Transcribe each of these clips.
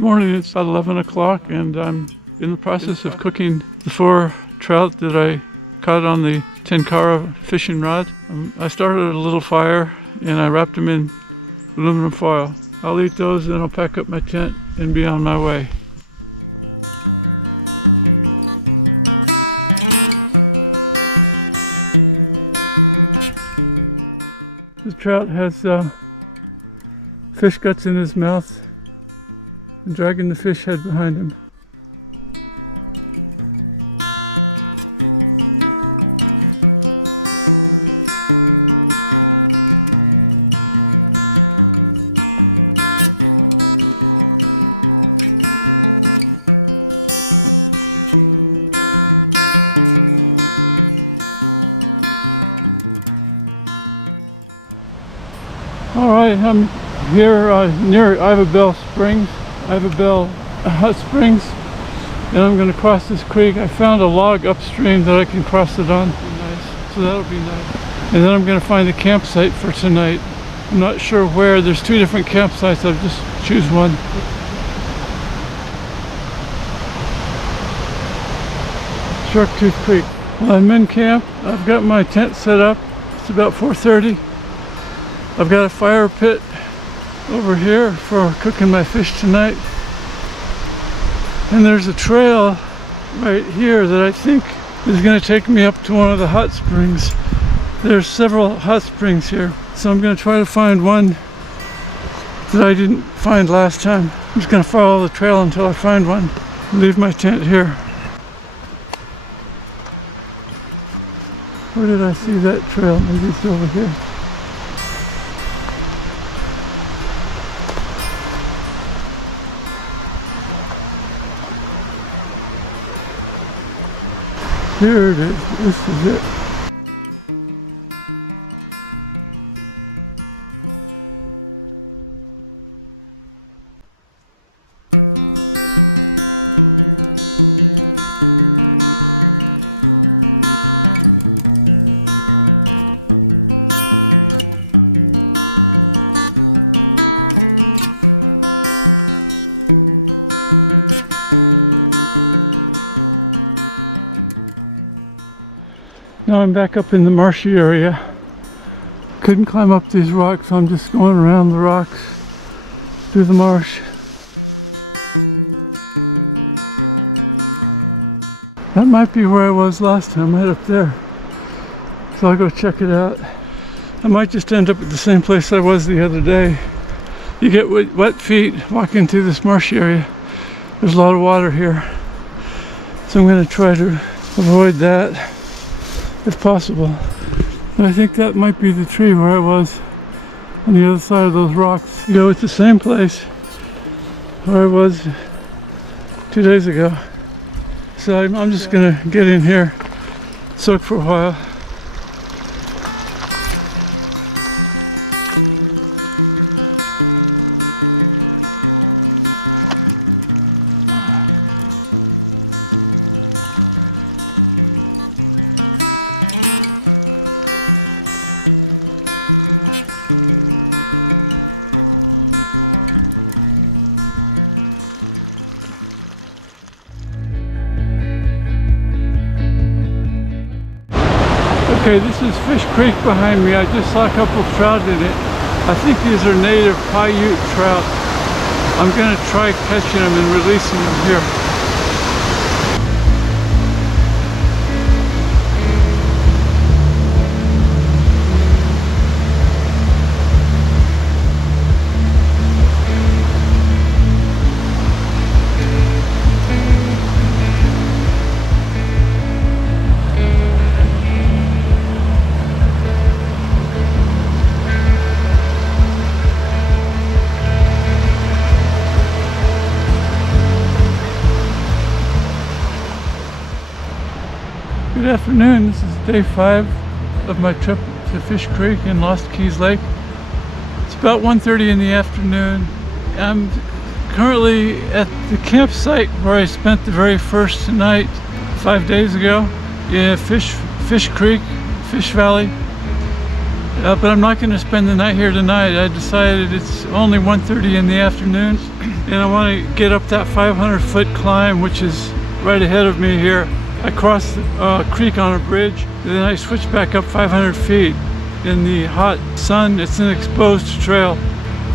Morning, it's about 11 o'clock and I'm in the process of cooking the 4 trout that I caught on the Tenkara fishing rod. I started a little fire and I wrapped them in aluminum foil. I'll eat those, then I'll pack up my tent and be on my way. The trout has fish guts in his mouth and dragging the fish head behind him. Alright, I'm here near Iva Bell Hot Springs, and I'm going to cross this creek. I found a log upstream that I can cross it on. Nice. So that'll be nice. And then I'm going to find a campsite for tonight. I'm not sure where. There's 2 different campsites. I'll just choose one. Sharktooth Creek. Well, I'm in camp. I've got my tent set up. It's about 4:30. I've got a fire pit over here for cooking my fish tonight. And there's a trail right here that I think is going to take me up to one of the hot springs. There's several hot springs here, so I'm going to try to find one that I didn't find last time. I'm just going to follow the trail until I find one. Leave my tent here. Where did I see that trail? Maybe it's over here. Here it is. This is it. Now I'm back up in the marshy area. Couldn't climb up these rocks, so I'm just going around the rocks through the marsh. That might be where I was last time, right up there. So I'll go check it out. I might just end up at the same place I was the other day. You get wet feet walking through this marshy area. There's a lot of water here. So I'm going to try to avoid that if possible. And I think that might be the tree where I was on the other side of those rocks. You know, it's the same place where I was 2 days ago. So I'm just gonna get in here, soak for a while. Okay, this is Fish Creek behind me. I just saw a couple of trout in it. I think these are native Paiute trout. I'm going to try catching them and releasing them here. Good afternoon, this is day 5 of my trip to Fish Creek in Lost Keys Lake. It's about 1:30 in the afternoon. I'm currently at the campsite where I spent the very first night 5 days ago in Fish Creek, Fish Valley. But I'm not going to spend the night here tonight. I decided it's only 1:30 in the afternoon and I want to get up that 500-foot climb, which is right ahead of me here. I cross a creek on a bridge, and then I switch back up 500 feet. In the hot sun, it's an exposed trail.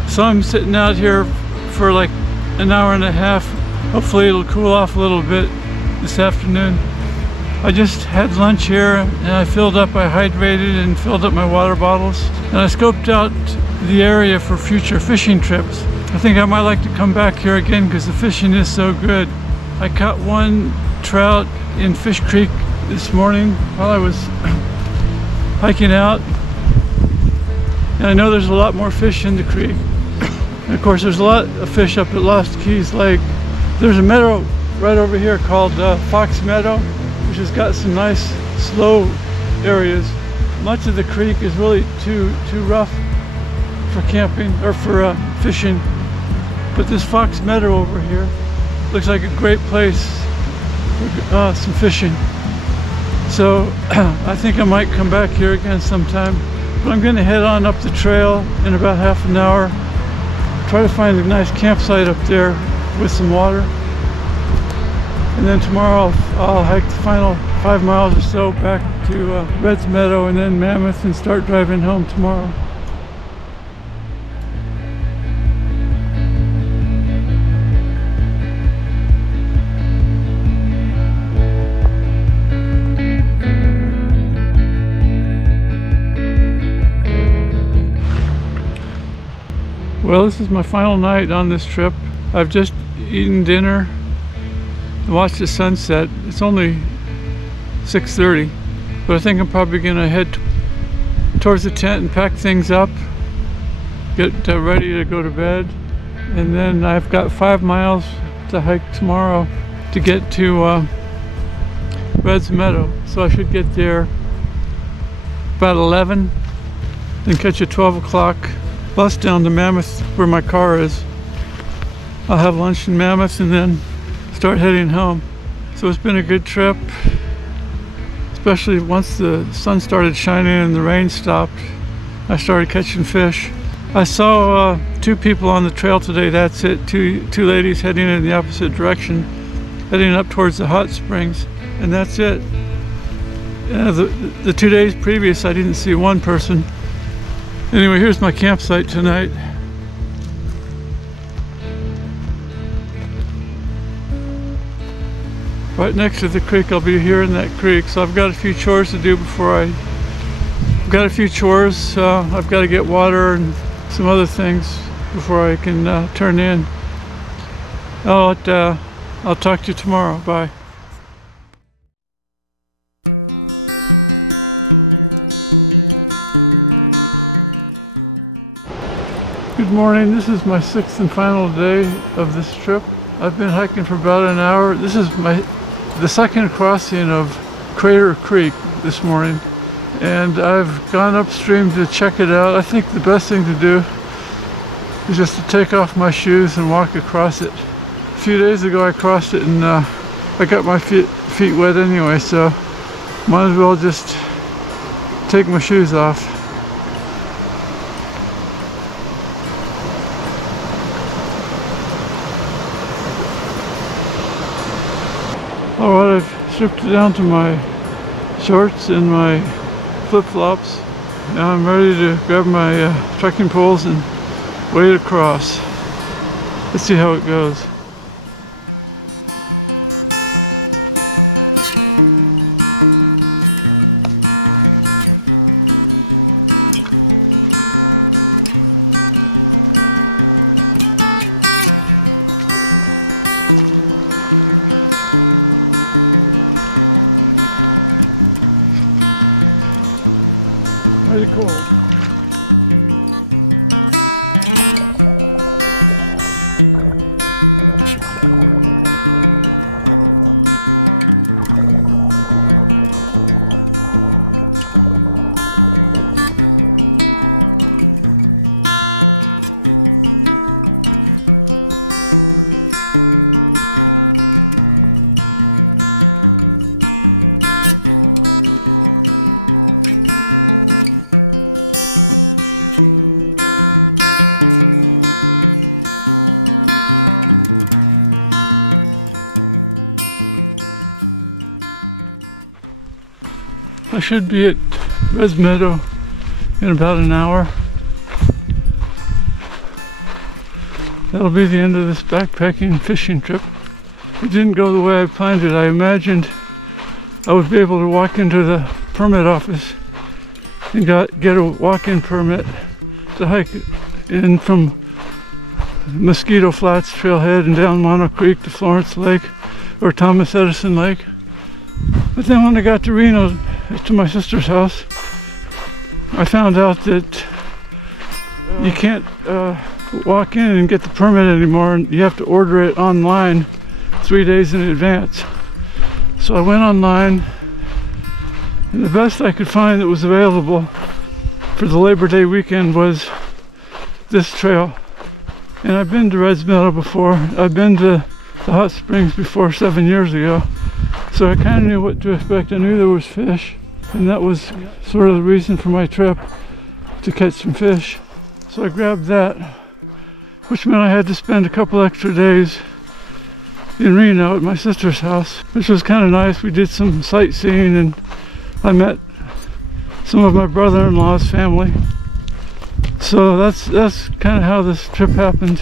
So I'm sitting out here for like an hour and a half. Hopefully it'll cool off a little bit this afternoon. I just had lunch here, and I filled up, I hydrated and filled up my water bottles. And I scoped out the area for future fishing trips. I think I might like to come back here again because the fishing is so good. I caught one trout in Fish Creek this morning while I was hiking out. And I know there's a lot more fish in the creek. And of course, there's a lot of fish up at Lost Keys Lake. There's a meadow right over here called Fox Meadow, which has got some nice slow areas. Much of the creek is really too rough for camping or for fishing. But this Fox Meadow over here looks like a great place for some fishing. So I think I might come back here again sometime. But I'm going to head on up the trail in about half an hour. Try to find a nice campsite up there with some water. And then tomorrow I'll hike the final 5 miles or so back to Red's Meadow and then Mammoth and start driving home tomorrow. Well, this is my final night on this trip. I've just eaten dinner, watched the sunset. It's only 6:30, but I think I'm probably gonna head towards the tent and pack things up, get ready to go to bed, and then I've got 5 miles to hike tomorrow to get to Red's Meadow. So I should get there about 11, then catch a 12 o'clock bus down to Mammoth where my car is. I'll have lunch in Mammoth and then start heading home. So it's been a good trip, especially once the sun started shining and the rain stopped. I started catching fish. I saw 2 people on the trail today. That's it. Two ladies heading in the opposite direction, heading up towards the hot springs, and that's it. The 2 days previous I didn't see one person. Anyway, here's my campsite tonight. Right next to the creek. I'll be here in that creek. So I've got a few chores to do before I've got to get water and some other things before I can turn in. I'll talk to you tomorrow. Bye. Good morning. This is my 6th and final day of this trip. I've been hiking for about an hour. This is the second crossing of Crater Creek this morning, and I've gone upstream to check it out. I think the best thing to do is just to take off my shoes and walk across it. A few days ago I crossed it and I got my feet wet anyway, so might as well just take my shoes off. Alright, I've stripped it down to my shorts and my flip-flops. Now I'm ready to grab my trekking poles and wade across. Let's see how it goes. should be at Meadow in about an hour. That'll be the end of this backpacking fishing trip. It didn't go the way I planned it. I imagined I would be able to walk into the permit office and get a walk-in permit to hike in from Mosquito Flats Trailhead and down Mono Creek to Florence Lake or Thomas Edison Lake. But then when I got to Reno, to my sister's house, I found out that you can't walk in and get the permit anymore, and you have to order it online 3 days in advance. So I went online, and the best I could find that was available for the Labor Day weekend was this trail. And I've been to Meadow before. I've been to the hot springs before 7 years ago. So I kind of knew what to expect. I knew there was fish, and that was sort of the reason for my trip, to catch some fish. So I grabbed that, which meant I had to spend a couple extra days in Reno at my sister's house, which was kind of nice. We did some sightseeing, and I met some of my brother-in-law's family. So that's kind of how this trip happened.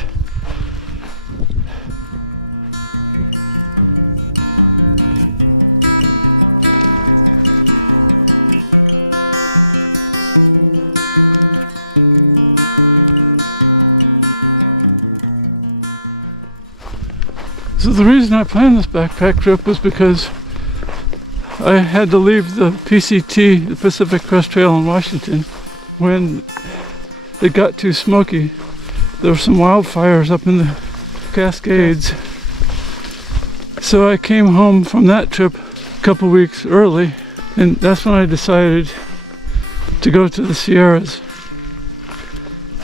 So the reason I planned this backpack trip was because I had to leave the PCT, the Pacific Crest Trail in Washington, when it got too smoky. There were some wildfires up in the Cascades. So I came home from that trip a couple weeks early, and that's when I decided to go to the Sierras.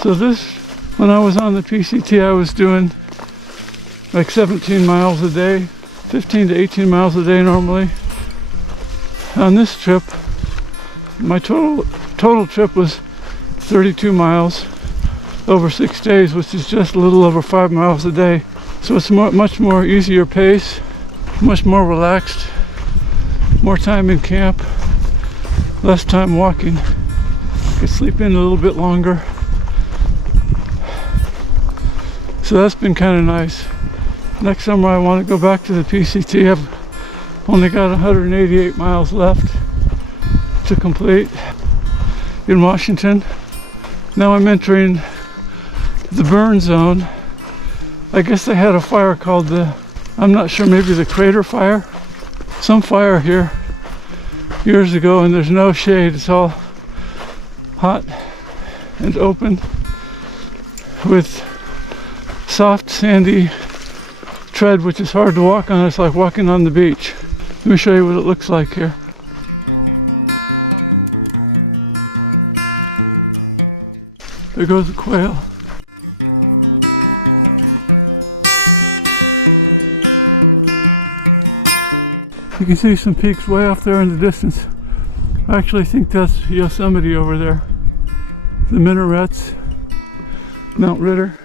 So when I was on the PCT, I was doing like 17 miles a day, 15 to 18 miles a day normally. On this trip, my total trip was 32 miles over 6 days, which is just a little over 5 miles a day. So it's much more easier pace, much more relaxed, more time in camp, less time walking. I could sleep in a little bit longer. So that's been kind of nice. Next summer I want to go back to the PCT. I've only got 188 miles left to complete in Washington. Now I'm entering the burn zone. I guess they had a fire called I'm not sure, maybe the crater fire. Some fire here years ago, and there's no shade. It's all hot and open with soft sandy tread, which is hard to walk on. It's like walking on the beach. Let me show you what it looks like here. There goes the quail. You can see some peaks way off there in the distance. I actually think that's Yosemite over there. The minarets, Mount Ritter.